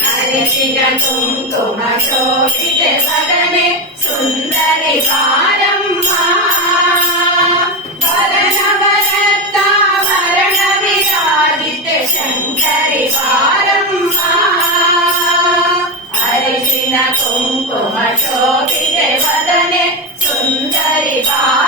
హరిశిరతుం తుమశోభిత సదనే సుందరి పారమ్మ వరణ వరత్త వరణ విరాజిత శంకరి పారమ్మ. హరిశిరతుం తుమశోభిత సదనే సుందరి పారమ్మ.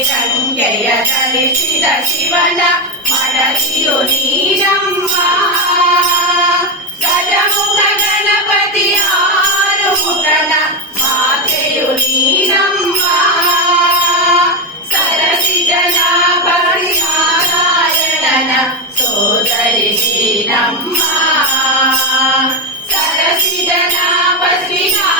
ಶಿರದಲ್ಲಿ ಗಂಗೆಯ ಧರಿಸಿದ ಶಿವನ ಮಡದಿಯು ನೀನಮ್ಮ ಗಜಮುಖ ಗಣಪತಿ ಆರುಮುಖನ ಮಾತೆಯು ನೀನಮ್ಮ ಸರಸಿ ಜನಾಭರಿ ನಾರಾಯಣನ ಸೋದರಿ ನೀನಮ್ಮ ಸರಸಿ ಜನಾಭರಿ ನಾರಾಯಣನ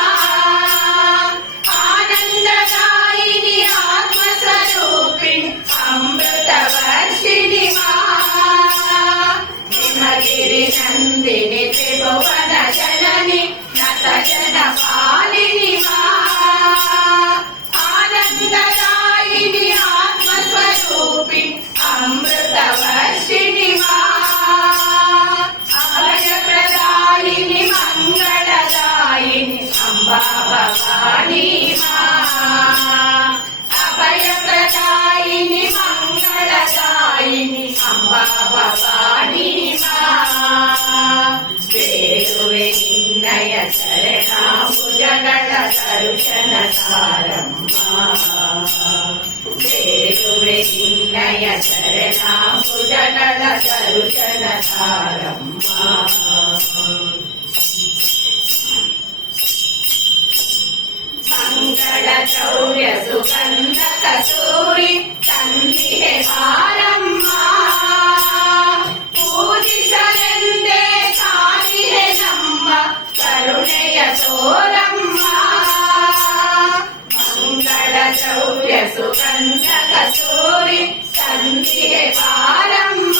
మంగళదాయిని అంబా భవానీ అభయప్రదాయిని మంగళదాయిని అంబా భవానీ వేరువే నిన్నయ శరణాభుజగణ తరుచన సారమ్మా. నిన్నయ శరణాభుజగణ తరుచన సారమ్మా. శౌర్య సుగంధ కస్తూరి సంధిహే భారమ్మ సుగంధ కస్తూరి సంధిహే భారమ్మ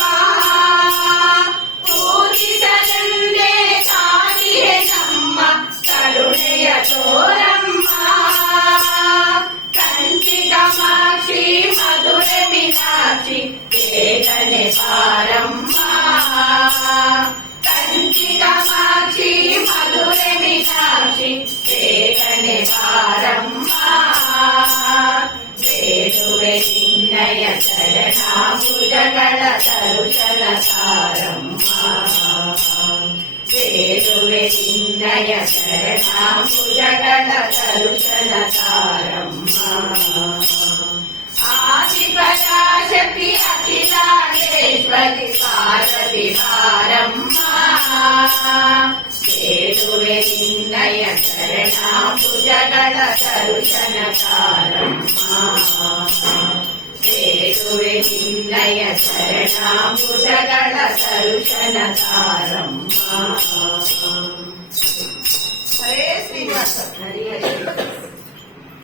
నిన్నయ శరణాభుజగల తరుచల సారమ్మ వేణువే నిన్నయ శరణాభుజగల తరుచల సారమ్మ ఆదిపరాశక్తి అఖిలాగేశ్వరి పార్వతి భారమ్మ వేణువే నిన్న శరణాభుజగణ దర్శన కారమ్మ నిన్నయ శరణాభుజగణ దర్శన హరే శ్రీనివాస హరి హరి.